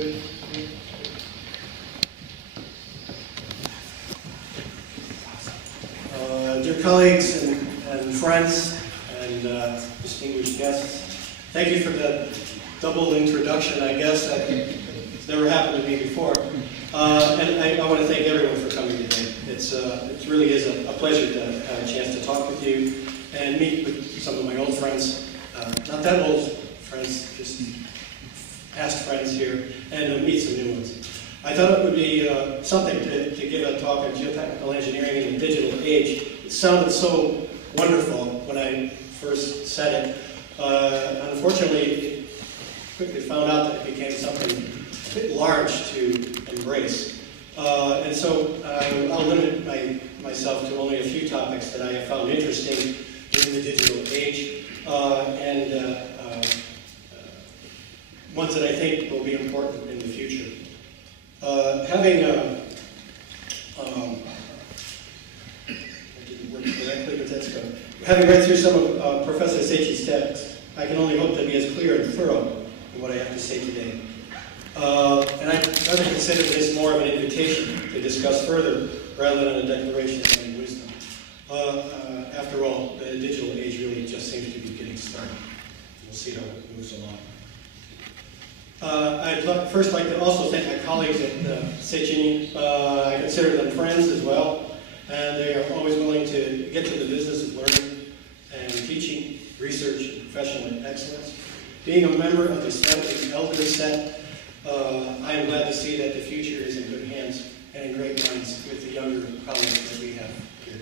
Good. Dear colleagues and friends and distinguished guests, thank you for the double introduction, I guess. It's never happened to me before. And I want to thank everyone for coming today. It really is a pleasure to have a chance to talk with you and meet with some of my old friends. Not that old friends, just past friends here, and meet some new ones. I thought it would be something to give a talk on geotechnical engineering in the digital age. It sounded so wonderful when I first said it. Unfortunately, I quickly found out that it became something a bit large to embrace. And so I'll limit myself to only a few topics that I have found interesting in the digital age, and ones that I think will be important in the future. Having read through some of Professor Széchy's texts, I can only hope to be as clear and thorough in what I have to say today. And I'd rather consider this more of an invitation to discuss further rather than a declaration of any wisdom. After all, the digital age really just seems to be getting started. We'll see how it moves along. I'd first like to also thank my colleagues at Széchy. I consider them friends as well, and they are always willing to get to the business of learning and teaching, research, and professional excellence. Being a member of the slightly elder set, I am glad to see that the future is in good hands and in great minds with the younger colleagues that we have here.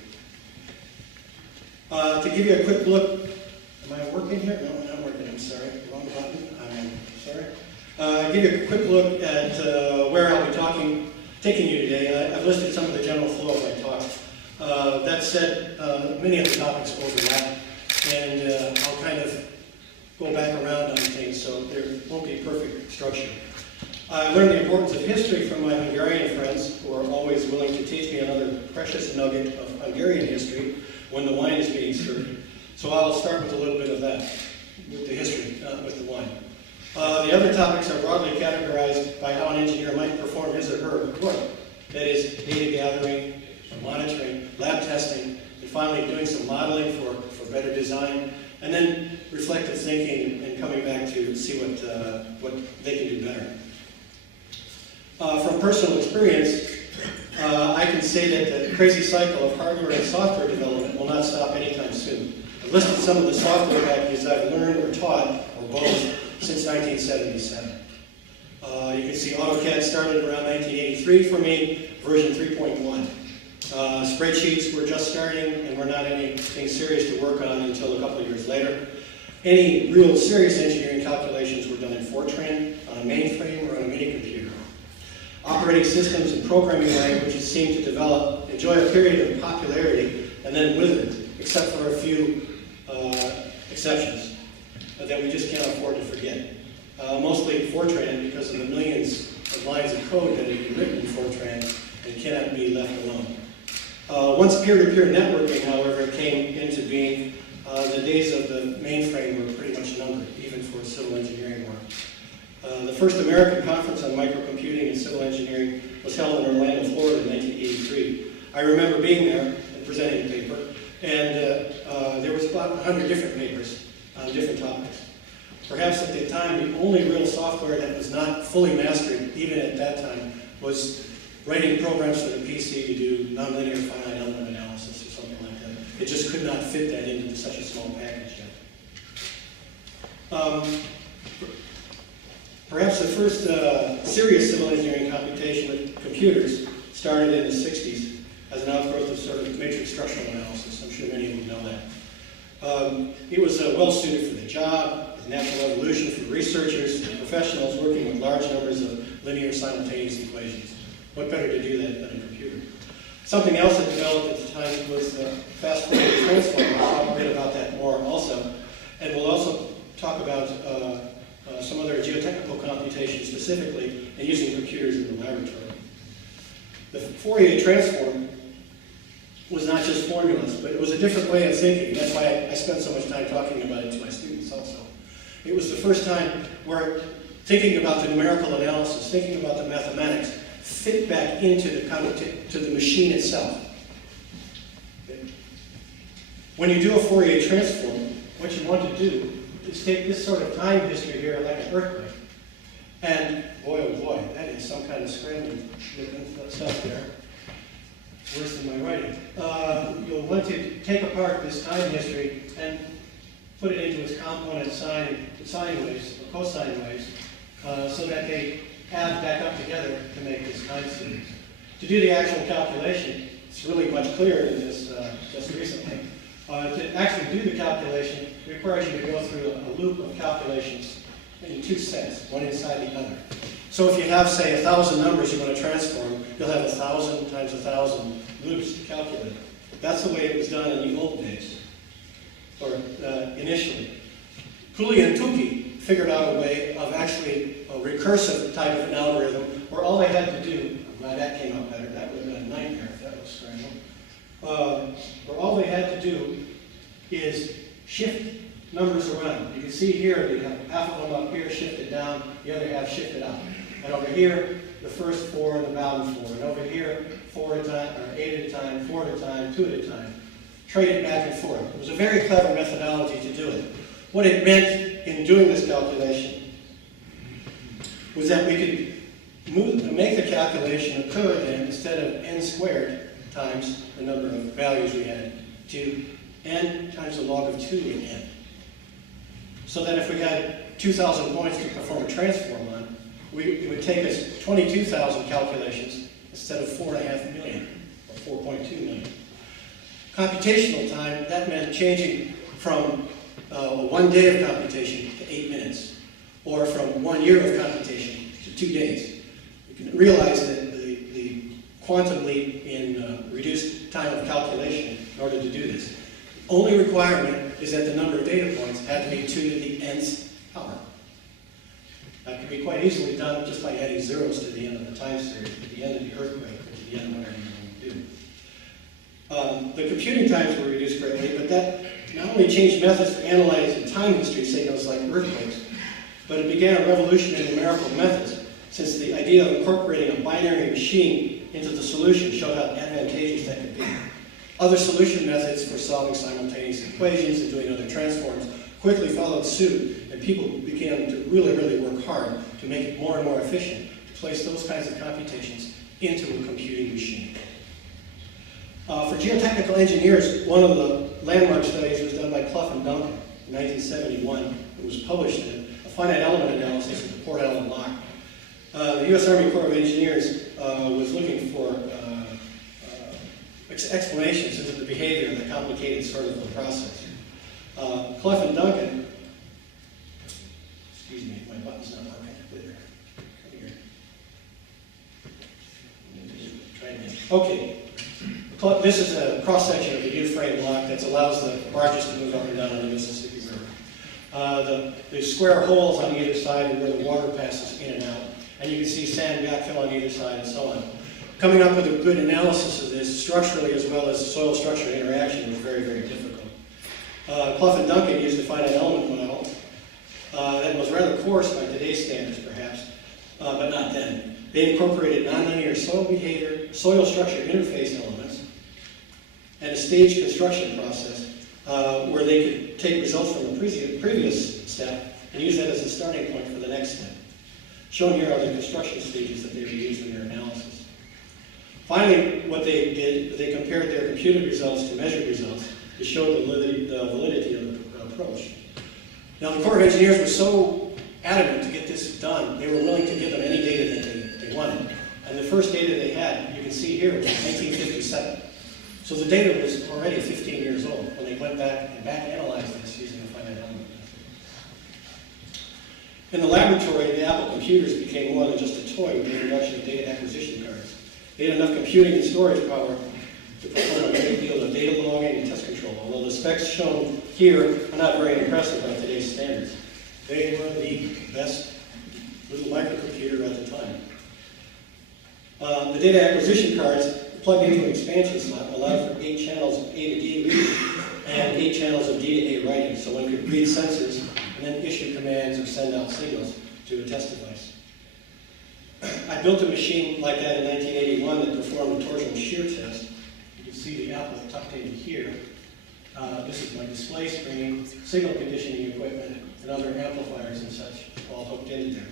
To give you a quick look, am I working here? No, I'm not working, I'm sorry. Wrong button, I'm sorry. I'll give you a quick look at where I'll be taking you today. I've listed some of the general flow of my talk. That said, many of the topics overlap, and I'll kind of go back around on things, so there won't be perfect structure. I learned the importance of history from my Hungarian friends, who are always willing to teach me another precious nugget of Hungarian history when the wine is being served. So I'll start with a little bit of that, with the history, with the wine. The other topics are broadly categorized by how an engineer might perform his or her work. That is, data gathering, monitoring, lab testing, and finally doing some modeling for better design, and then reflective thinking and coming back to see what they can do better. From personal experience, I can say that the crazy cycle of hardware and software development will not stop anytime soon. I've listed some of the software packages I've learned or taught, or both, since 1977. You can see AutoCAD started around 1983 for me, version 3.1. Spreadsheets were just starting and were not anything serious to work on until a couple of years later. Any real serious engineering calculations were done in Fortran, on a mainframe, or on a mini computer. Operating systems and programming languages seemed to enjoy a period of popularity, and then withered, except for a few exceptions that we just can't afford to forget. Mostly Fortran, because of the millions of lines of code that have been written in Fortran and cannot be left alone. Once peer-to-peer networking, however, came into being, the days of the mainframe were pretty much numbered, even for civil engineering work. The first American conference on microcomputing and civil engineering was held in Orlando, Florida in 1983. I remember being there and presenting a paper, and there was about 100 different papers on different topics. Perhaps at the time, the only real software that was not fully mastered, even at that time, was writing programs for the PC to do nonlinear finite element analysis or something like that. It just could not fit that into such a small package yet. Perhaps the first serious civil engineering computation with computers started in the 60s as an outgrowth of sort of matrix structural analysis. I'm sure many of you know that. It was well suited for the job, as natural evolution for researchers and professionals working with large numbers of linear simultaneous equations. What better to do that than a computer? Something else that developed at the time was fast Fourier transform. I'll talk a bit about that more also. And we'll also talk about some other geotechnical computation specifically, and using computers in the laboratory. The Fourier transform was not just formulas, but it was a different way of thinking. That's why I spent so much time talking about it to my students also. It was the first time where thinking about the numerical analysis, thinking about the mathematics, fit back into the machine itself. Okay. When you do a Fourier transform, what you want to do is take this sort of time history here, like an earthquake, and boy, oh boy, that is some kind of scrambling stuff there. Worse than my writing. You'll want to take apart this time history and put it into its component sine waves, or cosine waves, so that they add back up together to make this time series. To do the actual calculation, it's really much clearer than this just recently. To actually do the calculation, it requires you to go through a loop of calculations in two sets, one inside the other. So if you have, say, 1,000 numbers you want to transform, you'll have 1,000 times 1,000 loops to calculate. That's the way it was done in the old days, or initially. Cooley and Tukey figured out a way of actually a recursive type of an algorithm where all they had to do, I'm glad that came out better, that would have been a nightmare if that was scrambled, where all they had to do is shift numbers around. You can see here, you have half of them up here shifted down, the other half shifted up. And over here, the first 4 and the bottom 4. And over here, 4 at a time, or 8 at a time, 4 at a time, 2 at a time. Trade it back and forth. It was a very clever methodology to do it. What it meant in doing this calculation was that we could make the calculation occur again, instead of n squared times the number of values we had, to n times the log of 2 in n. So that if we had 2,000 points to perform a transform on, it would take us 22,000 calculations instead of 4.5 million, or 4.2 million. Computational time, that meant changing from 1 day of computation to 8 minutes, or from 1 year of computation to 2 days. You can realize that the quantum leap in reduced time of calculation in order to do this. The only requirement is that the number of data points had to be 2 to the nth power. That could be quite easily done just by adding zeros to the end of the time series, to the end of the earthquake, or to the end of whatever you want to do. The computing times were reduced greatly, but that not only changed methods for analyzing time history signals like earthquakes, but it began a revolution in numerical methods, since the idea of incorporating a binary machine into the solution showed how advantageous that could be. Other solution methods for solving simultaneous equations and doing other transforms quickly followed suit, and people began to really work hard to make it more and more efficient to place those kinds of computations into a computing machine. For geotechnical engineers, one of the landmark studies was done by Clough and Duncan in 1971. It was published in a finite element analysis of the Port Allen Lock. The U.S. Army Corps of Engineers was looking for explanations into the behavior of the complicated sort of the process. Clough and Duncan, excuse me, my button's not working. Come here. Try again. Okay. This is a cross-section of the U-frame lock that allows the barges to move up and down on the Mississippi River. The square holes on either side are where the water passes in and out, and you can see sand backfill on either side and so on. Coming up with a good analysis of this, structurally as well as soil structure interaction, was very difficult. Clough and Duncan used a finite element model that was rather coarse by today's standards, perhaps, but not then. They incorporated nonlinear soil behavior, soil structure interface elements, and a staged construction process where they could take results from the previous step and use that as a starting point for the next step. Shown here are the construction stages that they would use in their analysis. Finally, what they did, they compared their computed results to measured results to show the validity of the approach. Now, the Corps of Engineers was so adamant to get this done, they were willing to give them any data that they wanted. And the first data they had, you can see here, was 1957. So the data was already 15 years old when they went back and analyzed this using a finite element method. In the laboratory, the Apple computers became more than just a toy with the introduction of data acquisition cards. They had enough computing and storage power to perform a great deal of data logging and test control, although the specs shown here are not very impressive by today's standards. They were the best little microcomputer at the time. The data acquisition cards plugged into an expansion slot allowed for 8 channels of A to D reading and 8 channels of D to A writing, so one could read sensors and then issue commands or send out signals to a test device. I built a machine like that in 1981 that performed a torsional shear test. You can see the apple tucked into here. This is my display screen, signal conditioning equipment, and other amplifiers and such, all hooked into there.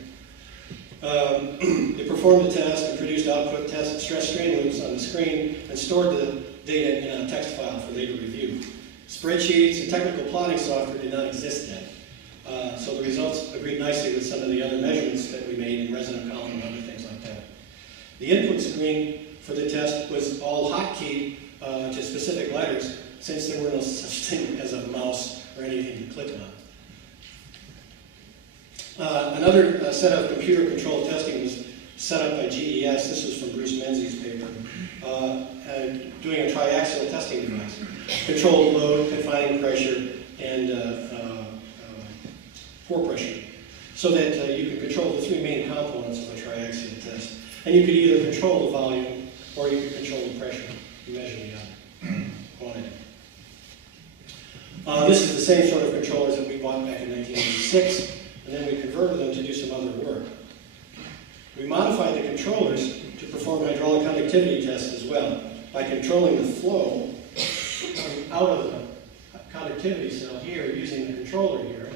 It performed the test and produced output test and stress strain loops on the screen and stored the data in a text file for later review. Spreadsheets and technical plotting software did not exist then. So the results agreed nicely with some of the other measurements that we made in resonant column and other things like that. The input screen for the test was all hotkeyed to specific letters, since there were no such thing as a mouse or anything to click on. Another set of computer-controlled testing was set up by GES. This was from Bruce Menzies' paper, doing a triaxial testing device. Controlled load, confining pressure, and pore pressure, so that you could control the three main components of a triaxial test. And you could either control the volume or you could control the pressure. You measure the quantity. This is the same sort of controllers that we bought back in 1986, and then we converted them to do some other work. We modified the controllers to perform hydraulic conductivity tests as well, by controlling the flow out of the conductivity cell here using the controller here.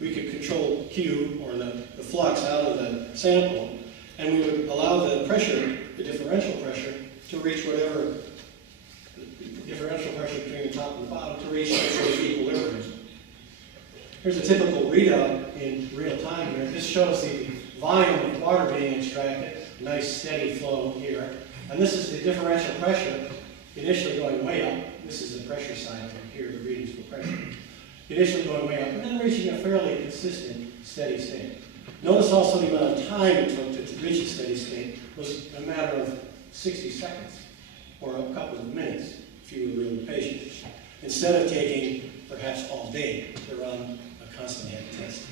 We could control Q, or the flux, out of the sample, and we would allow the pressure, the differential pressure, to reach whatever differential pressure between the top and the bottom, to reach some sort of equilibrium. Here's a typical readout in real time here. This shows the volume of water being extracted, nice steady flow here. And this is the differential pressure initially going way up. This is the pressure side over here, the readings for pressure. Initially going way up, and then reaching a fairly consistent steady state. Notice also the amount of time it took to reach a steady state was a matter of 60 seconds, or a couple of minutes, if you were really patient, instead of taking perhaps all day to run a constant head test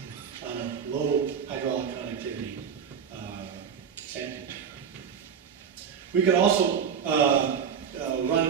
on a low hydraulic conductivity sample. We could also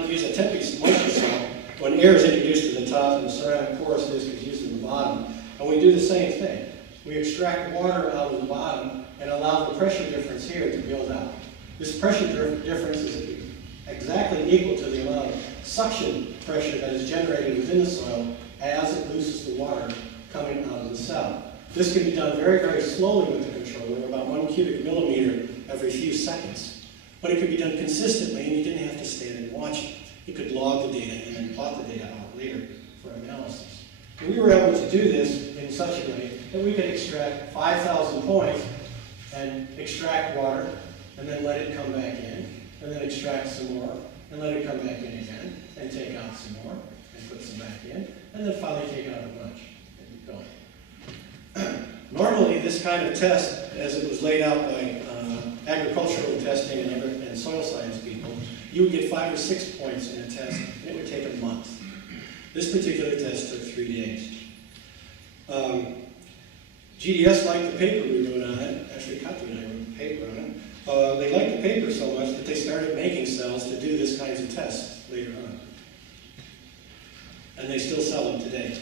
use a temp-piece moisture cell when air is introduced to the top and the ceramic porous disc is used in the bottom. And we do the same thing. We extract water out of the bottom and allow the pressure difference here to build out. This pressure difference is exactly equal to the amount of suction pressure that is generated within the soil as it loses the water coming out of the cell. This can be done very, very slowly with the controller, about 1 cubic millimeter every few seconds. But it could be done consistently, and you didn't have to stand and watch it. You could log the data and then plot the data out later for analysis. And we were able to do this in such a way that we could extract 5,000 points and extract water, and then let it come back in, and then extract some more, and let it come back in again, and take out some more, and put some back in, and then finally take out a bunch, and go. Normally, this kind of test, as it was laid out by agricultural testing and soil science people, you would get 5 or 6 points in a test, and it would take a month. This particular test took 3 days. GDS liked the paper we wrote on it. Actually, Károly and I wrote the paper on it. They liked the paper so much that they started making cells to do this kinds of tests later on. And they still sell them today.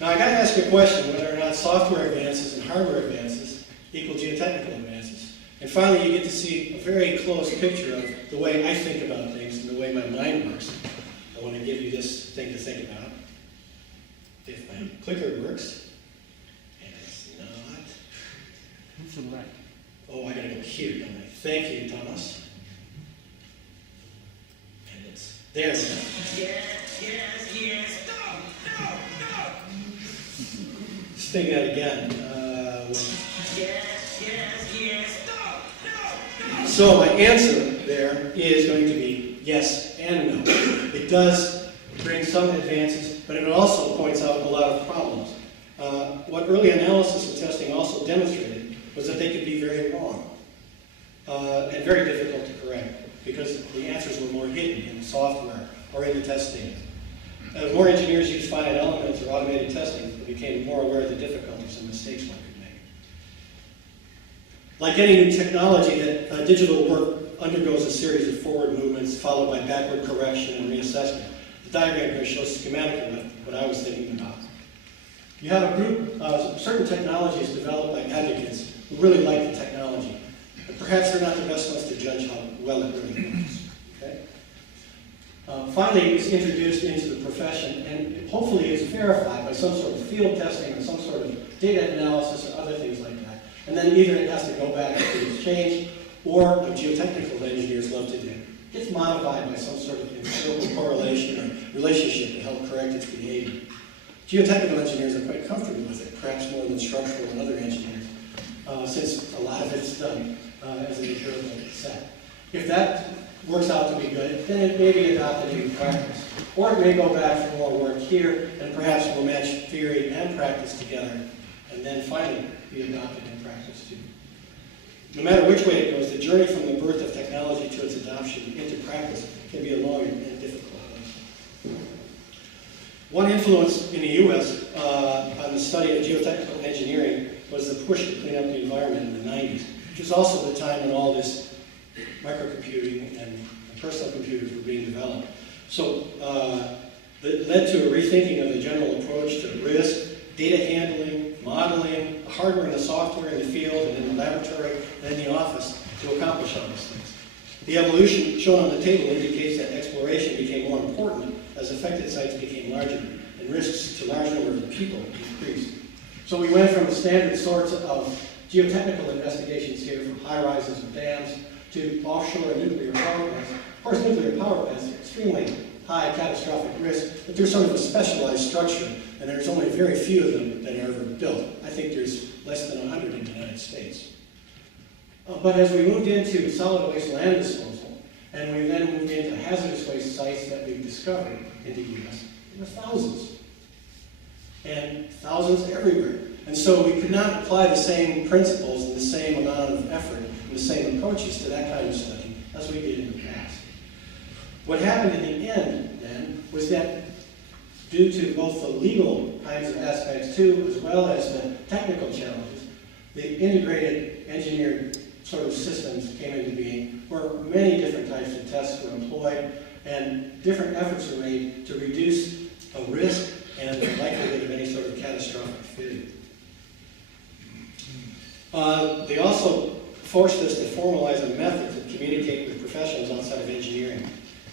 Now, I got to ask you a question, whether or not software advances and hardware advances equal geotechnical advances. And finally, you get to see a very close picture of the way I think about things and the way my mind works. I want to give you this thing to think about. If my clicker works, and it's not. Who's the right? Oh, I got to go here, don't I? Thank you, Thomas. And it's there. Yes, yes, yes. No, no, no. Sting that again. Yes, yes, yes. No, no, no. So my answer there is going to be yes and no. It does bring some advances, but it also points out a lot of problems. What early analysis and testing also demonstrated was that they could be very wrong and very difficult to correct because the answers were more hidden in the software or in the test data. As more engineers used finite elements or automated testing, they became more aware of the difficulties and mistakes one could make. Like any new technology, that digital work undergoes a series of forward movements followed by backward correction and reassessment. The diagram here shows schematically what I was thinking about. You have a group of certain technologies developed by advocates who really like the technology, but perhaps they're not the best ones to judge how well it really works. Okay? Finally, it's introduced into the profession, and hopefully it's verified by some sort of field testing or some sort of data analysis or other things like that. And then either it has to go back to exchange, or what geotechnical engineers love to do. It's modified by some sort of empirical correlation or relationship to help correct its behavior. Geotechnical engineers are quite comfortable with it, perhaps more than structural and other engineers, since a lot of it's done as an empirical set. If that works out to be good, then it may be adopted in practice. Or it may go back for more work here, and perhaps we'll match theory and practice together, and then finally be adopted in practice too. No matter which way it goes, the journey from the birth of technology to its adoption into practice can be a long and difficult one. One influence in the U.S. On the study of geotechnical engineering was the push to clean up the environment in the 90s, which was also the time when all this microcomputing and personal computers were being developed. So that led to a rethinking of the general approach to risk, data handling, modeling, the hardware and the software in the field and in the laboratory and in the office to accomplish all these things. The evolution shown on the table indicates that exploration became more important as affected sites became larger and risks to large numbers of people increased. So we went from the standard sorts of geotechnical investigations here, from high rises and dams to offshore nuclear power plants. Of course, nuclear power plants are extremely high catastrophic risk, but they're sort of a specialized structure, and there's only very few of them that are ever built. I think there's less than 100 in the United States. But as we moved into solid waste land disposal, and we then moved into hazardous waste sites that we've discovered in the U.S., there were thousands. And thousands everywhere. And so we could not apply the same principles and the same amount of effort and the same approaches to that kind of study as we did in the past. What happened in the end, then, was that due to both the legal kinds of aspects, too, as well as the technical challenges, the integrated engineered sort of systems came into being, where many different types of tests were employed, and different efforts were made to reduce a risk and the likelihood of any sort of catastrophic failure. They also forced us to formalize a method to communicate with professionals outside of engineering.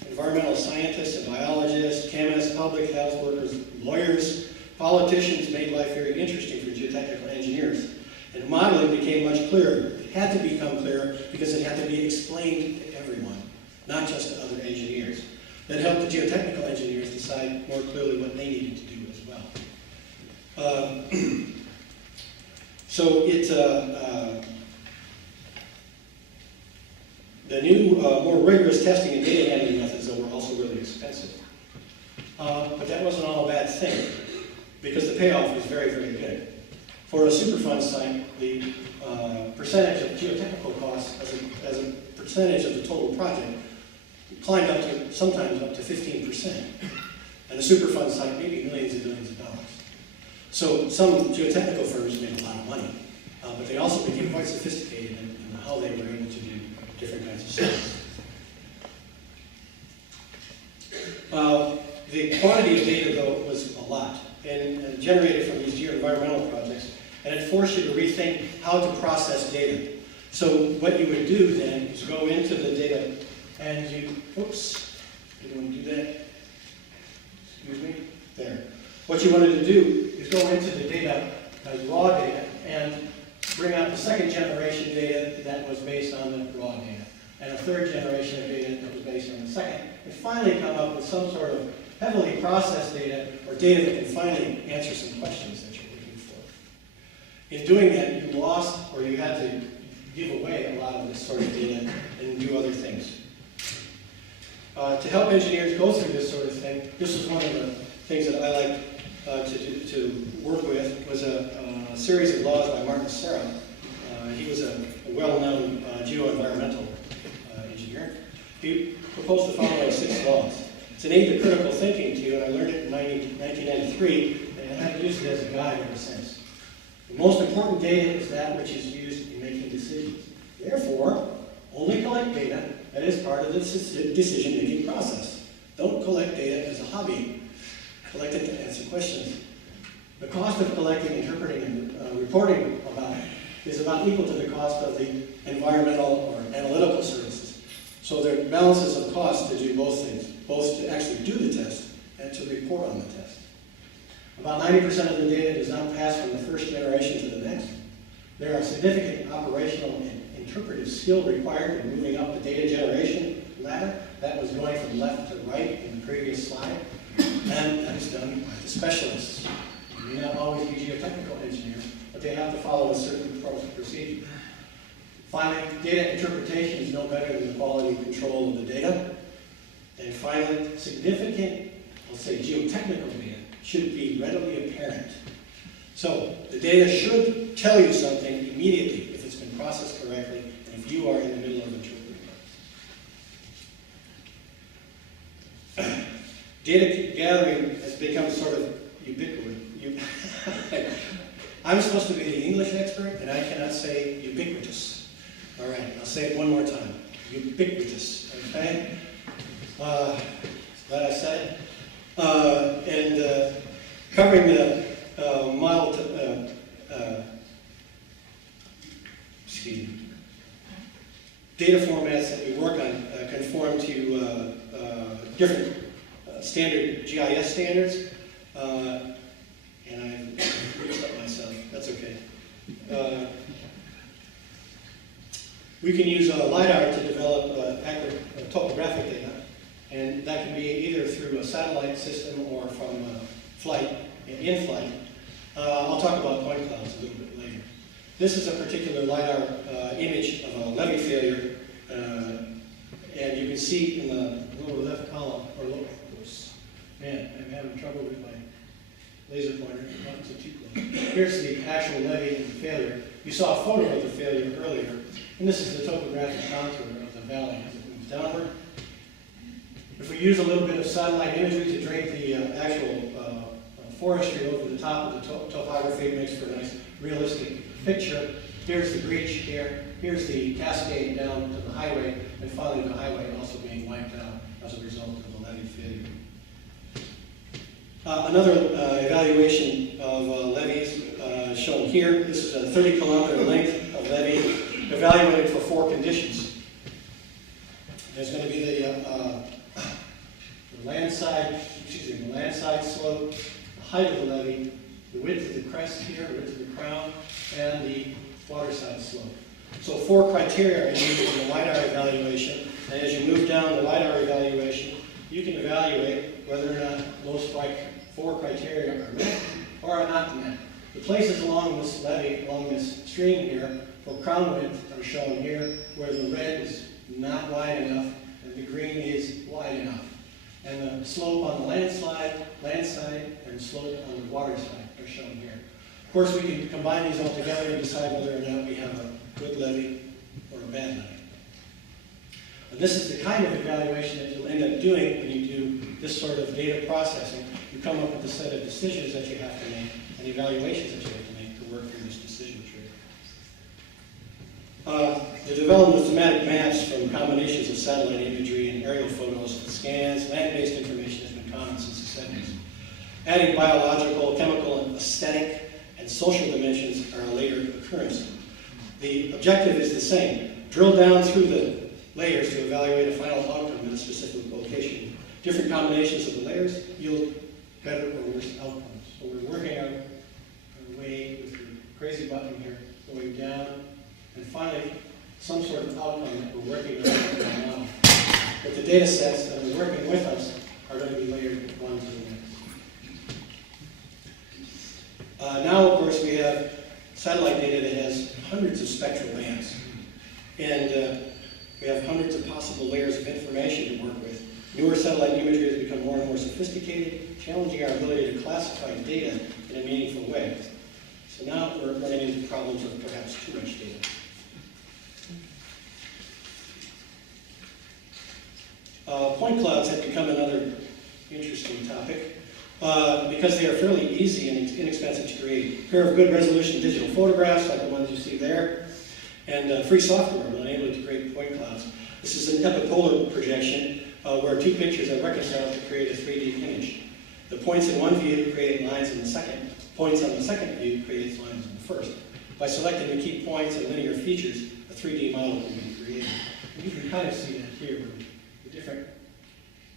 Environmental scientists and biologists, chemists, public health workers, lawyers, politicians made life very interesting for geotechnical engineers. And modeling became much clearer. It had to become clearer because it had to be explained to everyone, not just to other engineers. That helped the geotechnical engineers decide more clearly what they needed to do as well. So the new, more rigorous testing and data handling methods, though, were also really expensive. But that wasn't all a bad thing, because the payoff was very, very good. For a Superfund site, the percentage of geotechnical costs as a percentage of the total project climbed up to, sometimes up to 15%. And a Superfund site, maybe millions and millions of dollars. So some geotechnical firms made a lot of money, but they also became quite sophisticated in how they were able to do different kinds of studies. The quantity of data, though, was a lot, and generated from these geoenvironmental projects, and it forced you to rethink how to process data. So what you would do then is go into the data, and you, oops, didn't want to do that. Excuse me, there. What you wanted to do is go into the data as raw data and bring out the second generation data that was based on the raw data, and a third generation of data that was based on the second, and finally come up with some sort of heavily processed data, or data that can finally answer some questions that you're looking for. In doing that, you lost, or you had to give away a lot of this sort of data and do other things. To help engineers go through this sort of thing, this was one of the things that I like to work with, was a series of laws by Martin Serra. He was a well-known geoenvironmental engineer. He proposed the following 6 laws. It's an aid to critical thinking to you, and I learned it in 1993, and I've used it as a guide ever since. The most important data is that which is used in making decisions. Therefore, only collect data that is part of the decision-making process. Don't collect data as a hobby. Collect it to answer questions. The cost of collecting, interpreting, and reporting about it is about equal to the cost of the environmental or analytical services. So there are balances of cost to do both things, both to actually do the test and to report on the test. About 90% of the data does not pass from the first generation to the next. There are significant operational and interpretive skill required in moving up the data generation ladder. That was going from left to right in the previous slide. And that is done by the specialists. They may not always be geotechnical engineers, but they have to follow a certain procedure. Finally, data interpretation is no better than the quality control of the data. And finally, significant, I'll say geotechnical data, should be readily apparent. So the data should tell you something immediately if it's been processed correctly and if you are in the middle of interpreting it. Data gathering has become sort of ubiquitous. I'm supposed to be the English expert, and I cannot say ubiquitous. All right, I'll say it one more time. Ubiquitous, okay? Glad I said it. Covering the model, data formats that we work on conform to different standard GIS standards. And I mixed up myself. That's okay. We can use LiDAR to develop accurate topographic data, and that can be either through a satellite system or from flight, in flight. I'll talk about point clouds a little bit later. This is a particular LiDAR image of a levee failure, and you can see in the lower left column, or look, man, I'm having trouble with my laser pointer, not to too close. Here's the actual levee and the failure. You saw a photo of the failure earlier, and this is the topographic contour of the valley as it moves downward. If we use a little bit of satellite imagery to drape the actual forestry over the top of the topography, it makes for a nice realistic picture. Here's the breach here, here's the cascade down to the highway, and finally the highway also being wiped out as a result of the levee failure. Another evaluation of levees shown here. This is a 30-kilometer length of levee evaluated for 4 conditions. There's going to be the land side slope, the height of the levee, the width of the crest here, the width of the crown, and the waterside slope. So 4 criteria are used in the LiDAR evaluation, and as you move down the LiDAR evaluation, you can evaluate whether or not those 4 criteria are met or are not met. The places along this levee, along this stream here, for crown width are shown here, where the red is not wide enough and the green is wide enough. And the slope on the land side, and slope on the water side are shown here. Of course, we can combine these all together and decide whether or not we have a good levee or a bad levee. And this is the kind of evaluation that you'll end up doing when you do this sort of data processing. You come up with a set of decisions that you have to make and evaluations that you have to make to work through this decision tree. The development of thematic maps from combinations of satellite imagery and aerial photos, scans, land-based information has been common since the 70s. Adding biological, chemical, and aesthetic and social dimensions are a later occurrence. The objective is the same. Drill down through the layers to evaluate a final outcome in a specific location. Different combinations of the layers yield better or worse outcomes. So we're working our way with the crazy button here, going down, and finally, some sort of outcome that we're working on right now. But the data sets that are working with us are going to be layered one to the next. Now, of course, we have satellite data that has hundreds of spectral bands. And we have hundreds of possible layers of information to work with. Newer satellite imagery has become more and more sophisticated, challenging our ability to classify data in a meaningful way. So now we're running into problems of perhaps too much data. Point clouds have become another interesting topic because they are fairly easy and inexpensive to create. A pair of good resolution digital photographs, like the ones you see there, and free software will enable you to create point clouds. This is an epipolar projection where 2 pictures are reconciled to create a 3D image. The points in one view create lines in the second points on the second view creates lines in the first. By selecting the key points and linear features, a 3D model can be created. And you can kind of see that here, where the different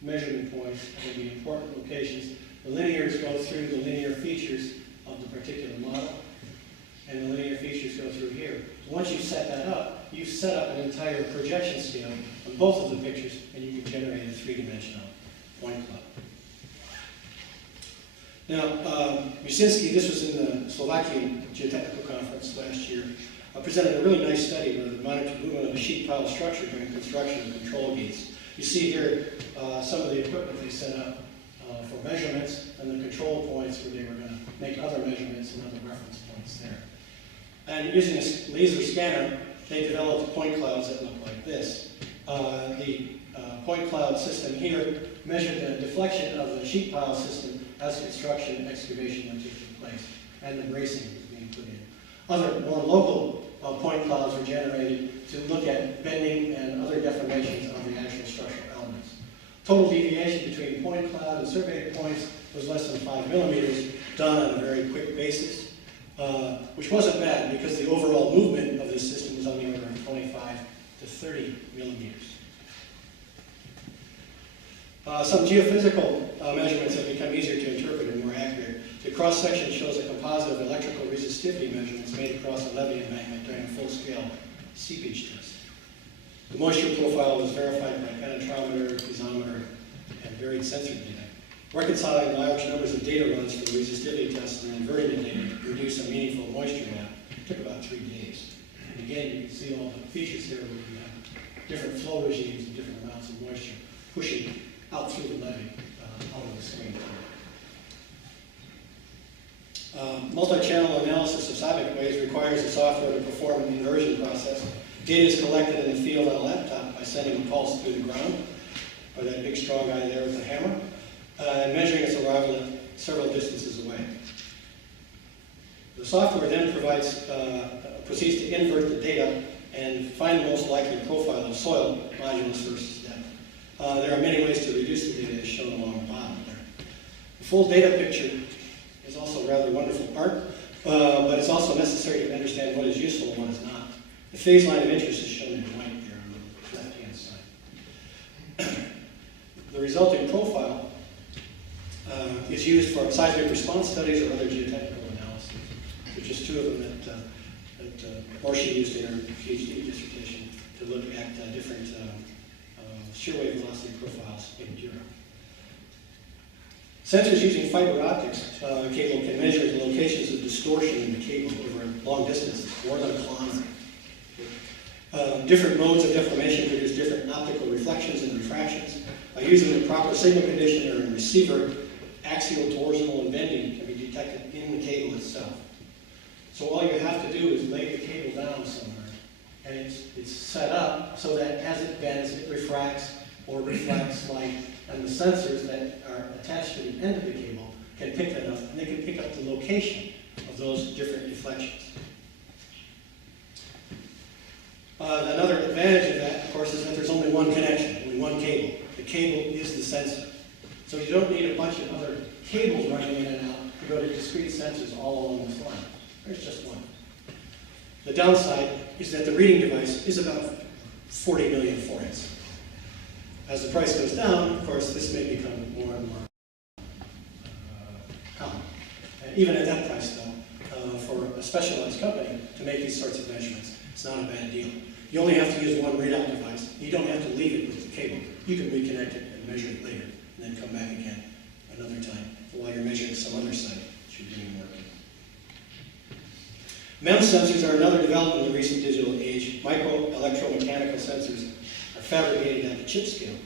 measurement points and the important locations. The linears go through the linear features of the particular model, and the linear features go through here. Once you've set that up, you've set up an entire projection scale on both of the pictures, and you can generate a three-dimensional point cloud. Now, Musinski, this was in the Slovakian Geotechnical Conference last year, presented a really nice study where they monitored movement of a sheet pile structure during construction of control gates. You see here some of the equipment they set up for measurements and the control points where they were going to make other measurements and other reference points there. And using a laser scanner, they developed point clouds that look like this. The point cloud system here measured the deflection of the sheet pile system as construction and excavation were taking place, and the bracing was being put in. Other more local point clouds were generated to look at bending and other deformations of the actual structural elements. Total deviation between point cloud and surveyed points was less than 5 millimeters, done on a very quick basis, which wasn't bad because the overall movement of this system was on the order of 25 to 30 millimeters. Some geophysical measurements have become easier to interpret and more accurate. The cross-section shows a composite of electrical resistivity measurements made across a levee embankment during a full-scale seepage test. The moisture profile was verified by penetrometer, piezometer, and varied sensor data. Reconciling large numbers of data runs for the resistivity tests and inverting the data to produce a meaningful moisture map took about 3 days. And again, you can see all the features here where we have different flow regimes and different amounts of moisture pushing out through the levee out of the screen. Multi-channel analysis of seismic waves requires the software to perform an inversion process. Data is collected in the field on a laptop by sending a pulse through the ground, by that big strong guy there with the hammer, and measuring its arrival at several distances away. The software then proceeds to invert the data and find the most likely profile of soil modulus versus depth. There are many ways to reduce the data as shown along the bottom there. The full data picture is also rather wonderful art, but it's also necessary to understand what is useful and what is not. The phase line of interest is shown in white there on the left-hand side. The resulting profile is used for seismic response studies or other geotechnical analysis. There's just 2 of them that Marcia used in her PhD dissertation to look at different shear wave velocity profiles in Europe. Sensors using fiber optics cable can measure the locations of distortion in the cable over long distances, more than a kilometer. Different modes of deformation produce different optical reflections and refractions. By using the proper signal conditioner and receiver, axial, torsional, and bending can be detected in the cable itself. So all you have to do is lay the cable down somewhere, and it's set up so that as it bends, it refracts or reflects light, and the sensors that are attached to the end of the cable can pick that up, and they can pick up the location of those different deflections. Another advantage of that, of course, is that there's only one connection, only one cable. The cable is the sensor. So you don't need a bunch of other cables running in and out to go to discrete sensors all along this line. There's just one. The downside is that the reading device is about 40 million forints. As the price goes down, of course, this may become more and more common. Even at that price, though, for a specialized company to make these sorts of measurements, it's not a bad deal. You only have to use one readout device. You don't have to leave it with the cable. You can reconnect it and measure it later, and then come back again another time while you're measuring some other site that you're doing work in. MEMS sensors are another development in the recent digital age. Micro electromechanical sensors are fabricated at the chip scale.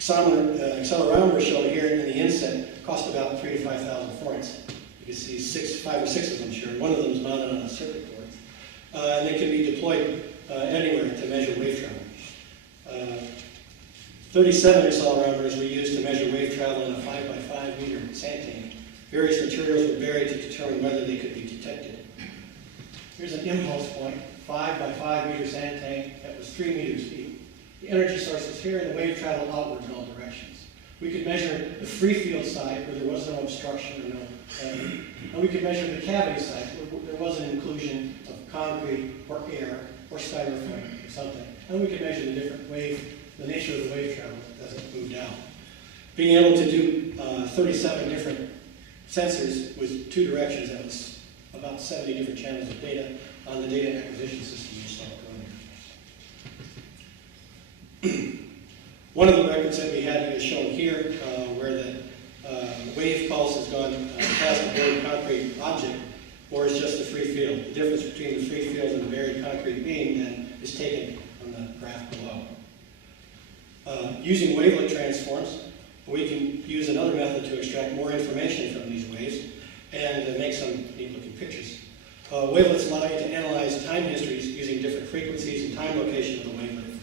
Accelerometers shown here in the inset cost about 3,000 to 5,000 forints. You can see 5 or 6 of them here. One of them is mounted on a circuit board. And they can be deployed anywhere to measure wave travel. 37 accelerometers were used to measure wave travel in a 5 by 5 meter sand tank. Various materials were buried to determine whether they could be detected. Here's an impulse point, 5 by 5 meter sand tank that was 3 meters deep. The energy source is here and the wave traveled outward in all directions. We could measure the free field side where there was no obstruction or no cavity. And we could measure the cavity side where there was an inclusion of concrete or air or styrofoam or something. And we could measure the different wave, the nature of the wave travel as it moved down. Being able to do 37 different sensors with 2 directions, that was about 70 different channels of data on the data acquisition system you saw earlier. One of the records that we had is shown here, where the wave pulse has gone past the buried concrete object, or is just a free field. The difference between the free field and the buried concrete beam then is taken on the graph below. Using wavelet transforms, we can use another method to extract more information from these waves and make some neat-looking pictures. Wavelets allow you to analyze time histories using different frequencies and time location of the wavelet.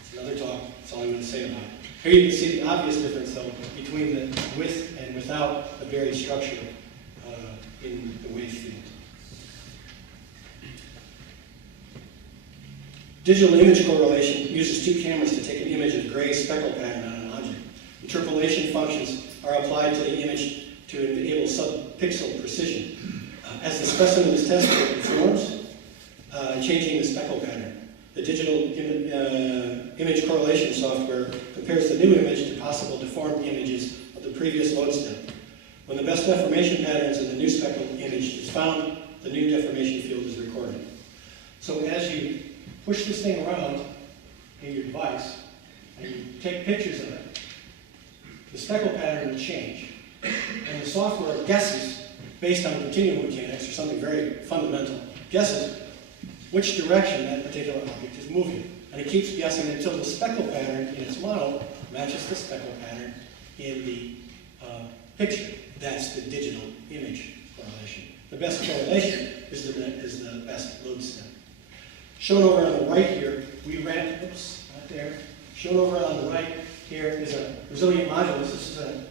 It's another talk, that's all I'm going to say about it. Here you can see the obvious difference, though, between the with and without the buried structure in the wave field. Digital image correlation uses 2 cameras to take an image of gray speckle pattern on an object. Interpolation functions are applied to the image to enable sub-pixel precision. As the specimen is tested, it forms, changing the speckle pattern. The digital image correlation software compares the new image to possible deformed images of the previous load step. When the best deformation patterns in the new speckled image is found, the new deformation field is recorded. So as you push this thing around in your device and you take pictures of it, the speckle pattern will change. And the software guesses, based on continuum mechanics or something very fundamental, guesses which direction that particular object is moving. And it keeps guessing until the speckle pattern in its model matches the speckle pattern in the picture. That's the digital image correlation. The best correlation is the best load step. Shown over on the right here, we ran, oops, not there. Shown over on the right here is a resilient modulus. This is a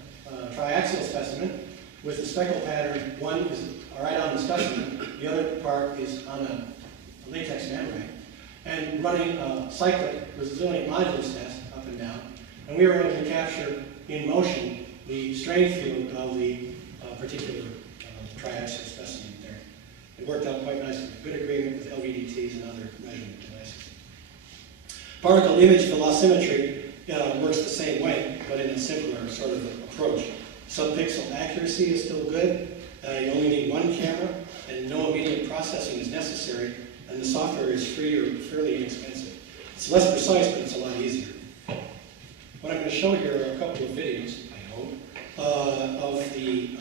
triaxial specimen with the speckle pattern. One is right on the specimen, the other part is on a latex membrane. And running a cyclic resilient modulus test up and down. And we were able to capture in motion the strain field of the particular triaxial specimen there. It worked out quite nicely. Good agreement with LVDTs and other measurement devices. Particle image velocimetry works the same way, but in a simpler sort of approach. Subpixel accuracy is still good. You only need 1 camera, and no immediate processing is necessary, and the software is free or fairly inexpensive. It's less precise, but it's a lot easier. What I'm going to show here are a couple of videos, I hope, of the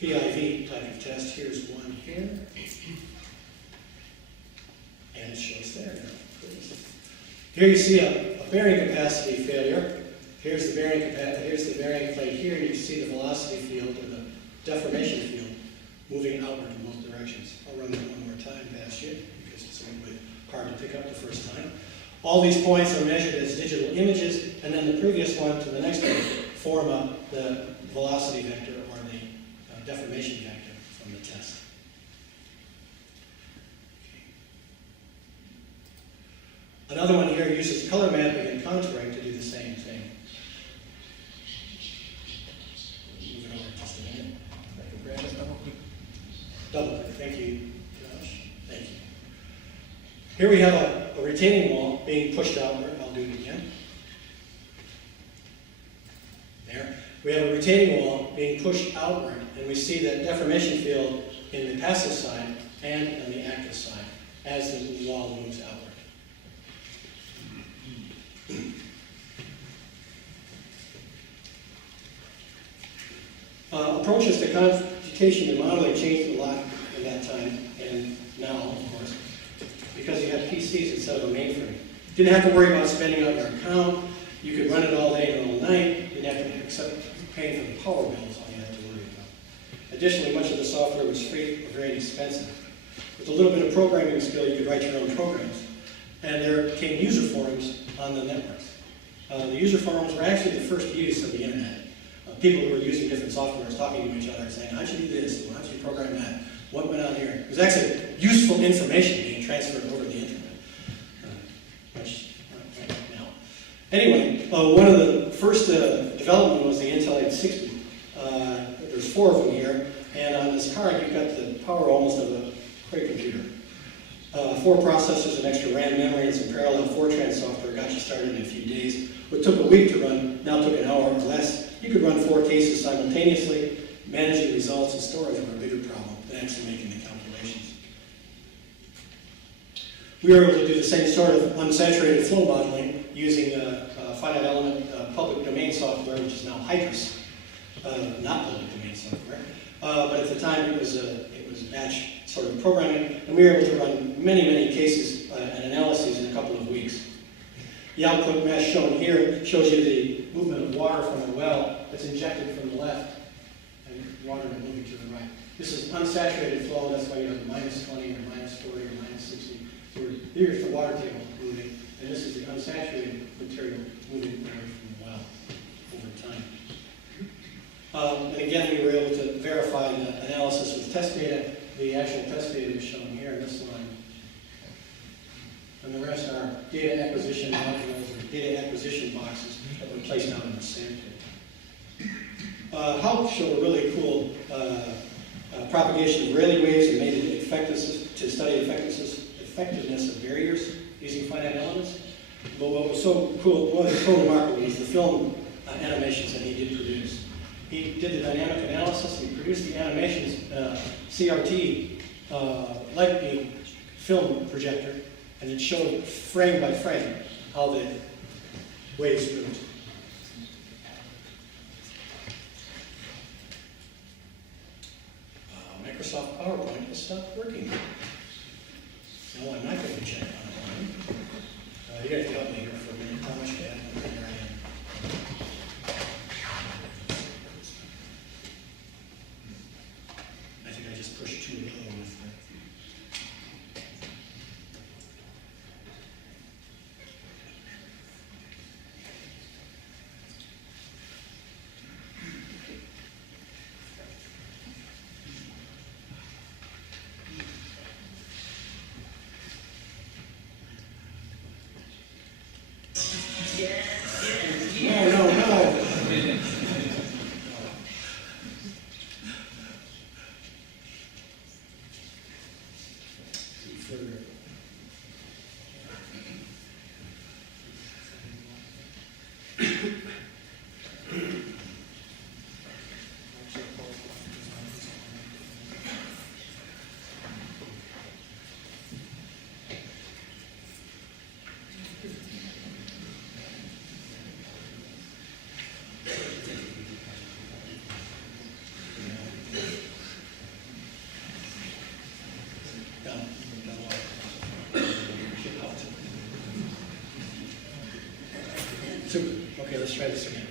PIV type of test. Here's one here. And it shows there now. Here you see a bearing capacity failure. Here's the bearing capacity. Here's the bearing plate here. You see the velocity field or the deformation field moving outward in both directions. I'll run that one more time past you because it's a little bit hard to pick up the first time. All these points are measured as digital images, and then the previous one to the next one form up the velocity vector or the deformation vector from the test. Another one here uses color mapping and contouring to do the same thing. Move it over just a minute. If I can grab it. Double click. Thank you, Josh. Thank you. Here we have a retaining wall being pushed outward. I'll do it again. There. We have a retaining wall being pushed outward, and we see that deformation field in the passive side and on the active side as the wall moves outward. Approaches to computation and modeling changed a lot in that time, and now, of course, because you had PCs instead of a mainframe. Didn't have to worry about spending out your account. You could run it all day and all night. You didn't have to accept paying for the power bills, all you had to worry about. Additionally, much of the software was free or very inexpensive. With a little bit of programming skill, you could write your own programs. And there came user forums on the networks. The user forums were actually the first use of the internet. People who were using different softwares talking to each other saying, how'd you do this? How'd you program that? What went on here? It was actually useful information being transferred over the internet. Much right now. Anyway, one of the first development was the Intel 860. There's 4 of them here, and on this card you've got the power almost of a Cray computer. 4 processors, an extra RAM memory, and some parallel Fortran software got you started in a few days. What took a week to run now took an hour or less. You could run 4 cases simultaneously. Managing results and storage were a bigger problem than actually making the calculations. We were able to do the same sort of unsaturated flow modeling using finite element public domain software, which is now Hydrus, not public domain software. But at the time it was batch sort of programming, and we were able to run many, many cases and analyses in a couple of weeks. The output mesh shown here shows you the movement of water from a well that's injected from the left and water moving to the right. This is unsaturated flow, that's why you have minus 20 or minus 40 or minus 60. So here's the water table moving, and this is the unsaturated material moving away from the well over time. And again, we were able to verify the analysis with test data. The actual test data is shown here in this line. And the rest are data acquisition modules or data acquisition boxes that were placed out in the sand pit. How showed a really cool propagation of Rayleigh waves and made it effectiveness to study effectiveness of barriers using finite elements. But what was so cool, what was so remarkable was the film animations that he did produce. He did the dynamic analysis, he produced the animations, CRT light beam film projector, and it showed frame by frame how the waves moved. Microsoft PowerPoint has stopped working. No, I'm not going to check online. You got to help me here for a minute. How much bad? Here I am. I think I just pushed too low with that. Super. Okay, let's try this again.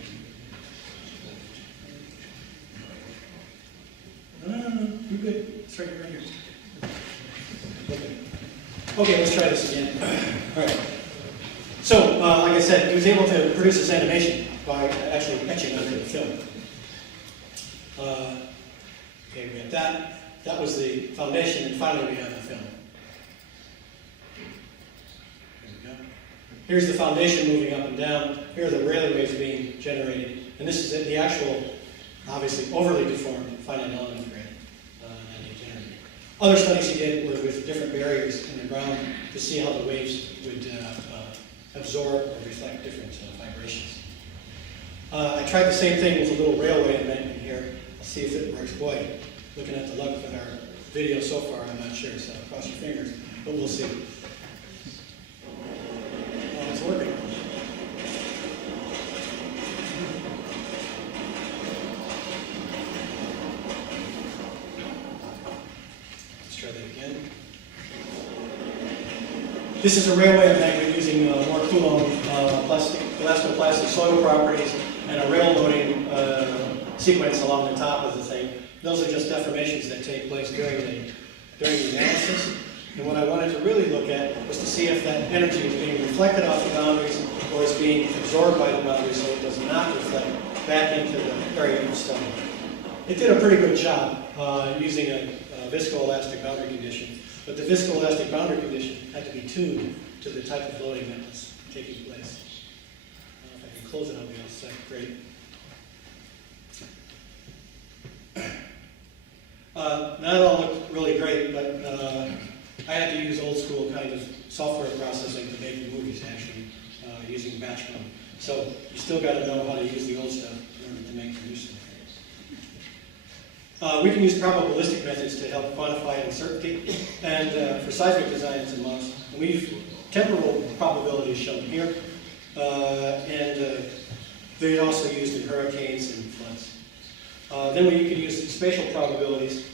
No, you're good. Let's try it right here. Okay, let's try this again. All right. So, like I said, he was able to produce this animation by actually etching under the film. Okay, we got that. That was the foundation, and finally we have the film. Here's the foundation moving up and down. Here are the Rayleigh waves being generated. And this is the actual, obviously, overly deformed finite element grid that he generated. Other studies he did were with different barriers in the ground to see how the waves would absorb or reflect different vibrations. I tried the same thing with a little railway embankment here. I'll see if it works. Boy, looking at the luck of our video so far, I'm not sure, so cross your fingers, but we'll see. It's working. Let's try that again. This is a railway embankment using more Coulomb elastoplastic soil properties and a rail loading sequence along the top of the thing. Those are just deformations that take place during the analysis. And what I wanted to really look at was to see if that energy is being reflected off the boundaries or is being absorbed by the boundaries so it does not reflect back into the area of stone. It did a pretty good job using a viscoelastic boundary condition, but the viscoelastic boundary condition had to be tuned to the type of loading that was taking place. If I can close it, I'll be all set. Great. That all looked really great, but I had to use old school kind of software processing to make the movies, actually, using batch mode. So you still got to know how to use the old stuff in order to make the new stuff. We can use probabilistic methods to help quantify uncertainty, and for seismic design it's a must. And we use temporal probability shown here, and they're also used in hurricanes and floods. Then you can use spatial probabilities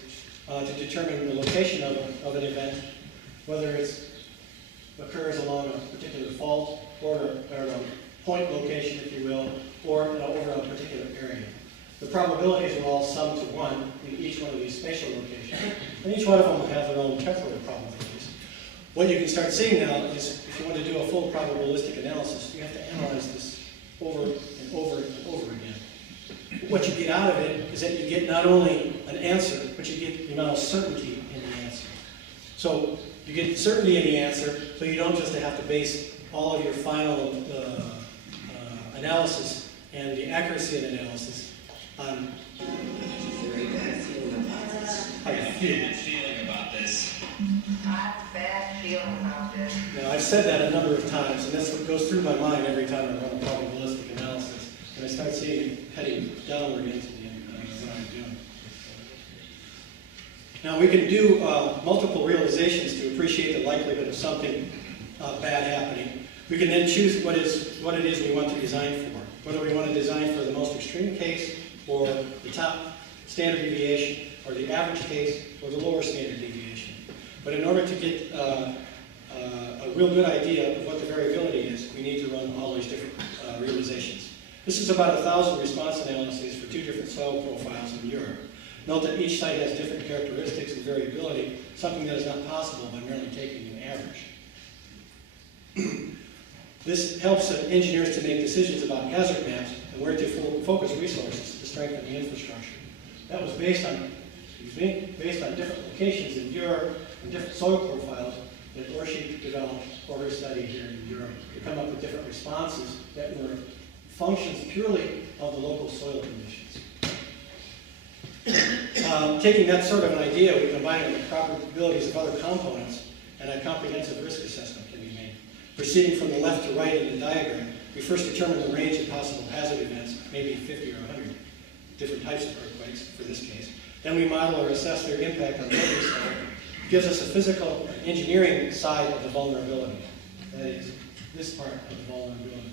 to determine the location of an event, whether it occurs along a particular fault or a point location, if you will, or over a particular area. The probabilities are all summed to 1 in each one of these spatial locations, and each one of them will have their own temporal probabilities. What you can start seeing now is, if you want to do a full probabilistic analysis, you have to analyze this over and over and over again. What you get out of it is that you get not only an answer, but you get the amount of certainty in the answer. So you get certainty in the answer, so you don't just have to base all of your final analysis and the accuracy of the analysis on Very bad feeling about this. how you feel. Bad feeling about this. I have a bad feeling about this. Now, I've said that a number of times, and that's what goes through my mind every time I run a probabilistic analysis, and I start seeing it heading downward into what I'm doing. Now, we can do multiple realizations to appreciate the likelihood of something bad happening. We can then choose what it is we want to design for, whether we want to design for the most extreme case, or the top standard deviation, or the average case, or the lower standard deviation. But in order to get a real good idea of what the variability is, we need to run all these different realizations. This is about 1,000 response analyses for 2 different soil profiles in Europe. Note that each site has different characteristics and variability, something that is not possible by merely taking an average. This helps engineers to make decisions about hazard maps and where to focus resources to strengthen the infrastructure. That was based on different locations in Europe and different soil profiles that Orshik developed for her study here in Europe to come up with different responses that were functions purely of the local soil conditions. Taking that sort of an idea, we combine it with probabilities of other components, and a comprehensive risk assessment can be made. Proceeding from the left to right in the diagram, we first determine the range of possible hazard events, maybe 50 or 100 different types of earthquakes for this case. Then we model or assess their impact on building style. It gives us a physical engineering side of the vulnerability. That is, this part of the vulnerability.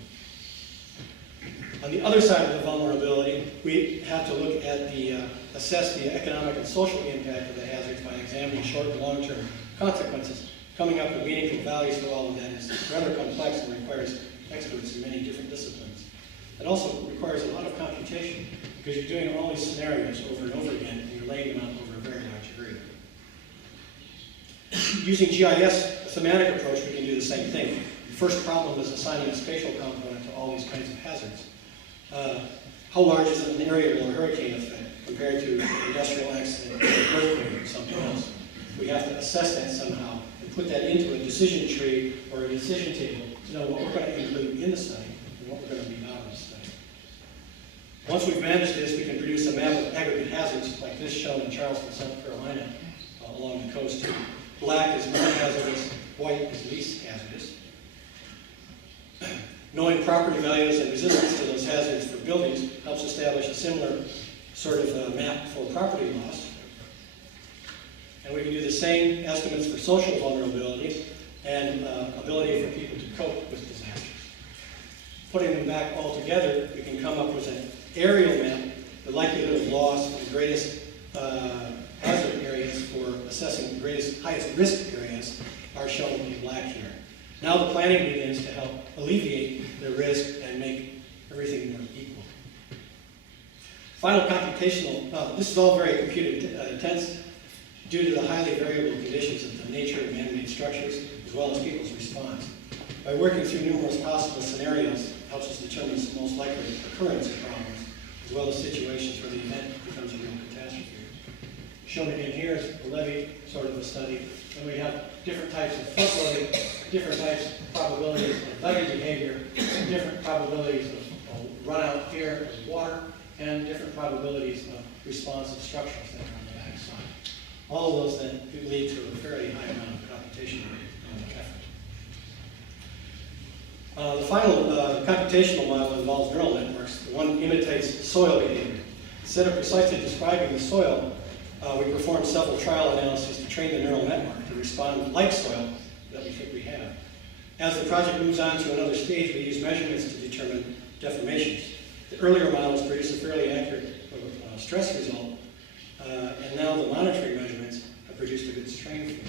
On the other side of the vulnerability, we have to look at assess the economic and social impact of the hazards by examining short and long-term consequences. Coming up with meaningful values for all of that is rather complex and requires experts in many different disciplines. It also requires a lot of computation because you're doing all these scenarios over and over again and you're laying them out over a very large area. Using GIS, a thematic approach, we can do the same thing. The first problem is assigning a spatial component to all these kinds of hazards. How large is an area will a hurricane affect compared to an industrial accident, or an earthquake, or something else? We have to assess that somehow and put that into a decision tree or a decision table to know what we're going to include in the study and what we're going to leave out of the study. Once we've managed this, we can produce a map of aggregate hazards like this shown in Charleston, South Carolina, along the coast. Black is non-hazardous, white is least hazardous. Knowing property values and resistance to those hazards for buildings helps establish a similar sort of map for property loss. And we can do the same estimates for social vulnerability and ability for people to cope with disasters. Putting them back all together, we can come up with an aerial map. The likelihood of loss and the greatest hazard areas for assessing the highest risk areas are shown in black here. Now the planning begins to help alleviate the risk and make everything more equal. Final computational, this is all very computer intense due to the highly variable conditions of the nature of man-made structures as well as people's response. By working through numerous possible scenarios, it helps us determine the most likely occurrence of problems as well as situations where the event becomes a real catastrophe. Shown again here is a levee sort of a study, and we have different types of flood loading, different types of probabilities of levee behavior, different different probabilities of runout here of water and different probabilities of responsive structures that are on the back side. All of those then could lead to a fairly high amount of computational effort. The final computational model involves neural networks. The one imitates soil behavior. Instead of precisely describing the soil, we perform several trial analyses to train the neural network to respond like soil that we think we have. As the project moves on to another stage, we use measurements to determine deformations. The earlier models produce a fairly accurate stress result, and now the monitoring measurements have produced a good strain field.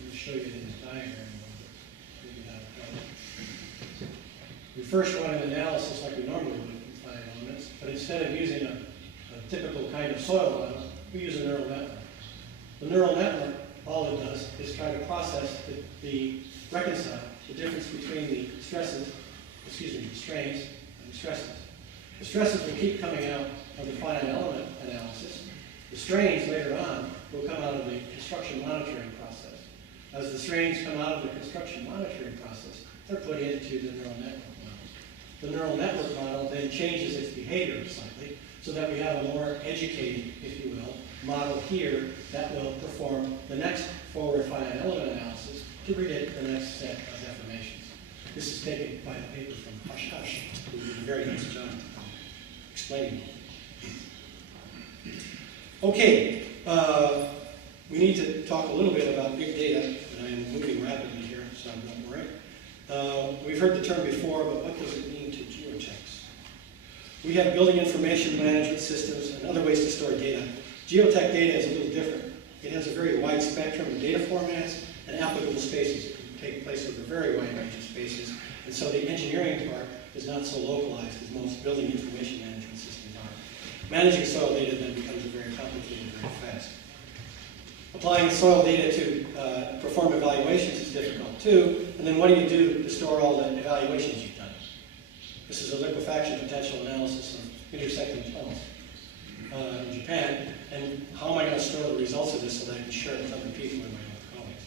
Let me show you in this diagram. We first run an analysis like we normally would with finite elements, but instead of using a typical kind of soil model, we use a neural network. The neural network, all it does is try to process reconcile the difference between the strains and the stresses. The stresses will keep coming out of the finite element analysis. The strains later on will come out of the construction monitoring process. As the strains come out of the construction monitoring process, they're put into the neural network model. The neural network model then changes its behavior slightly so that we have a more educated, if you will, model here that will perform the next forward finite element analysis to predict the next set of deformations. This is taken by a paper from Hush Hush, who did a very nice job explaining. Okay, we need to talk a little bit about big data, and I am moving rapidly here, so don't worry. We've heard the term before, but what does it mean to geotechs? We have building information management systems and other ways to store data. Geotech data is a little different. It has a very wide spectrum of data formats and applicable spaces. It can take place with a very wide range of spaces, and so the engineering part is not so localized as most building information management systems are. Managing soil data then becomes very complicated very fast. Applying soil data to perform evaluations is difficult too, and then what do you do to store all the evaluations you've done? This is a liquefaction potential analysis of intersecting tunnels in Japan, and how am I going to store the results of this so that I can share it with other people and my own colleagues?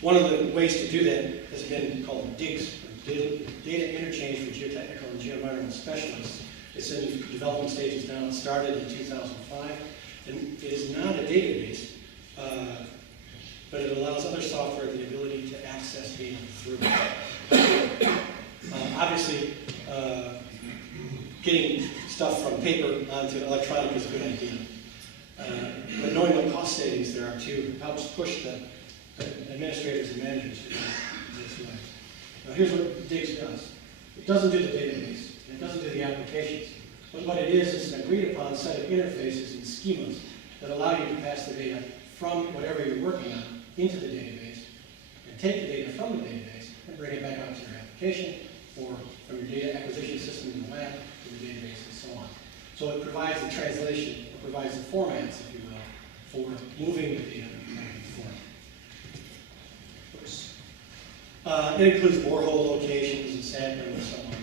One of the ways to do that has been called DIGS, or Data Interchange for Geotechnical and Geoenvironmental Specialists. It's in development stages now. It started in 2005, and it is not a database, but it allows other software the ability to access data through it. Obviously, getting stuff from paper onto electronic is a good idea. But knowing what cost savings there are too helps push the administrators and managers to do this way. Now here's what DIGS does. It doesn't do the database, and it doesn't do the applications. But what it is an agreed upon set of interfaces and schemas that allow you to pass the data from whatever you're working on into the database, and take the data from the database and bring it back out to your application, or from your data acquisition system in the lab to the database and so on. So it provides the translation, it provides the formats, if you will, for moving the data back and forth. It includes borehole locations and sampling and so on,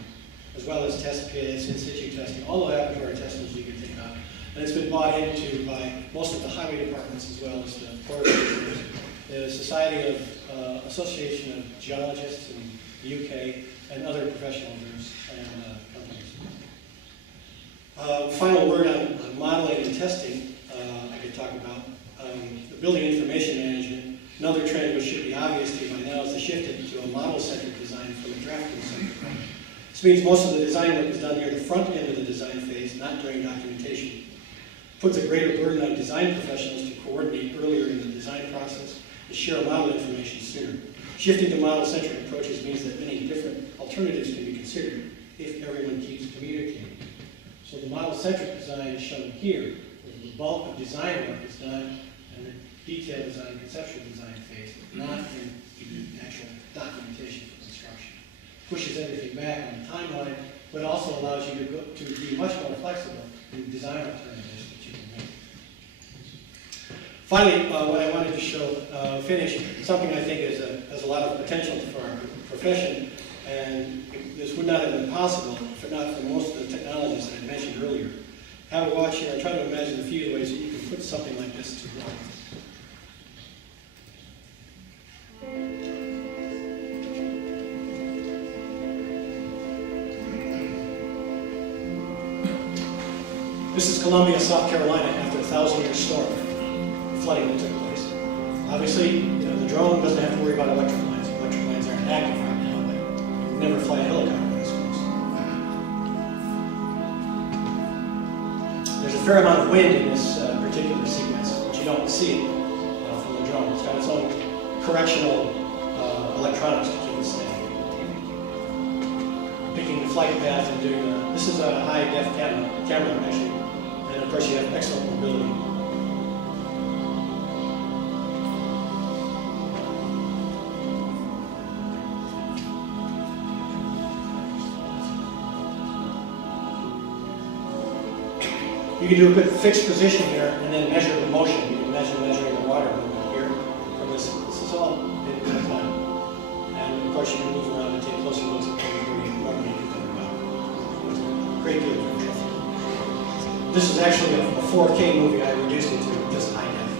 as well as test pits, in situ testing, all the laboratory testing you can think of. And it's been bought into by most of the highway departments as well as the Corps of Engineers, the Society of Association of Geologists in the UK, and other professional groups and companies. Final word on modeling and testing I could talk about. The building information management. Another trend which should be obvious to you by now is the shift to a model-centric design from a drafting-centric one. This means most of the design work is done near the front end of the design phase, not during documentation. Puts a greater burden on design professionals to coordinate earlier in the design process and share model information sooner. Shifting to model-centric approaches means that many different alternatives can be considered if everyone keeps communicating. So the model-centric design is shown here, where the bulk of design work is done in the detailed design, conceptual design phase, not in the actual documentation for construction. Pushes everything back on the timeline, but also allows you to be much more flexible in design alternatives that you can make. Finally, what I wanted to show, finish, something I think has a lot of potential for our profession, and this would not have been possible if not for most of the technologies that I mentioned earlier. Have a watch here. I try to imagine a few ways that you can put something like this to work. This is Columbia, South Carolina, after a 1,000-year storm, flooding that took place. Obviously, the drone doesn't have to worry about electric lines. Electric lines aren't active right now, but you would never fly a helicopter this close. There's a fair amount of wind in this particular sequence, but you don't see it from the drone. It's got its own correctional electronics to keep it steady. Picking the flight path and doing this is a high-def camera actually, and of course you have excellent mobility. You can do a good fixed position here and then measure the motion. You can measuring the water movement here from this. This is all in real time. And of course you can move around and take closer looks at what you're doing normally you can about. Great deal of control. This is actually a 4K movie. I reduced it to just high def.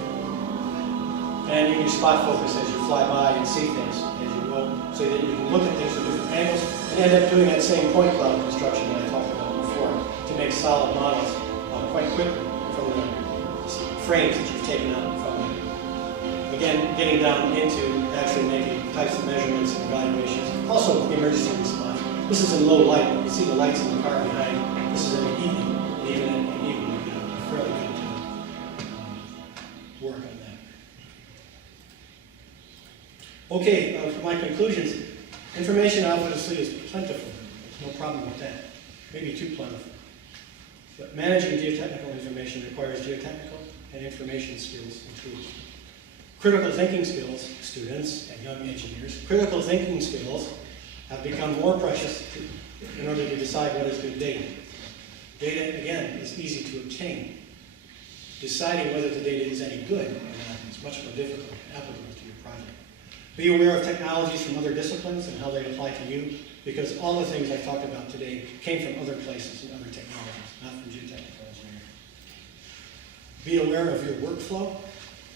And you can spot focus as you fly by and see things as you go, so that you can look at things from different angles and end up doing that same point cloud construction that I talked about before to make solid models quite quickly from the frames that you've taken out from them. Again, getting down into actually making types of measurements and evaluations. Also, emergency response. This is in low light. You see the lights in the car behind. This is in the evening. And even in the evening, fairly good to work on that. Okay, for my conclusions, information obviously is plentiful. There's no problem with that. Maybe too plentiful. But managing geotechnical information requires geotechnical and information skills and tools. Critical thinking skills, students and young engineers, critical thinking skills have become more precious in order to decide what is good data. Data, again, is easy to obtain. Deciding whether the data is any good or not is much more difficult and applicable to your project. Be aware of technologies from other disciplines and how they apply to you, because all the things I've talked about today came from other places and other technologies, not from geotechnical engineering. Be aware of your workflow.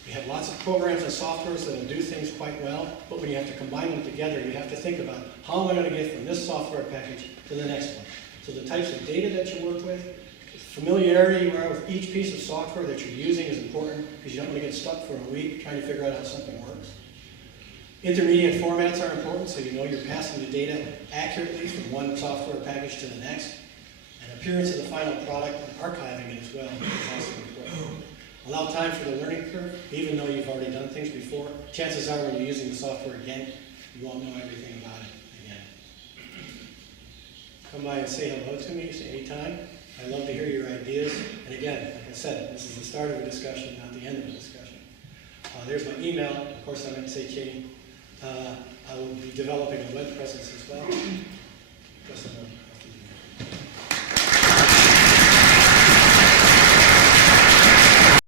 You have lots of programs and softwares that will do things quite well, but when you have to combine them together, you have to think about how am I going to get from this software package to the next one. So the types of data that you work with, familiarity you are with each piece of software that you're using is important, because you don't want to get stuck for a week trying to figure out how something works. Intermediate formats are important, so you know you're passing the data accurately from one software package to the next. And appearance of the final product and archiving it as well is also important. Allow time for the learning curve, even though you've already done things before. Chances are when you're using the software again, you won't know everything about it again. Come by and say hello to me anytime. I love to hear your ideas. And again, like I said, this is the start of a discussion, not the end of a discussion. There's my email. Of course, I'm at Széchy. I will be developing a web presence as well.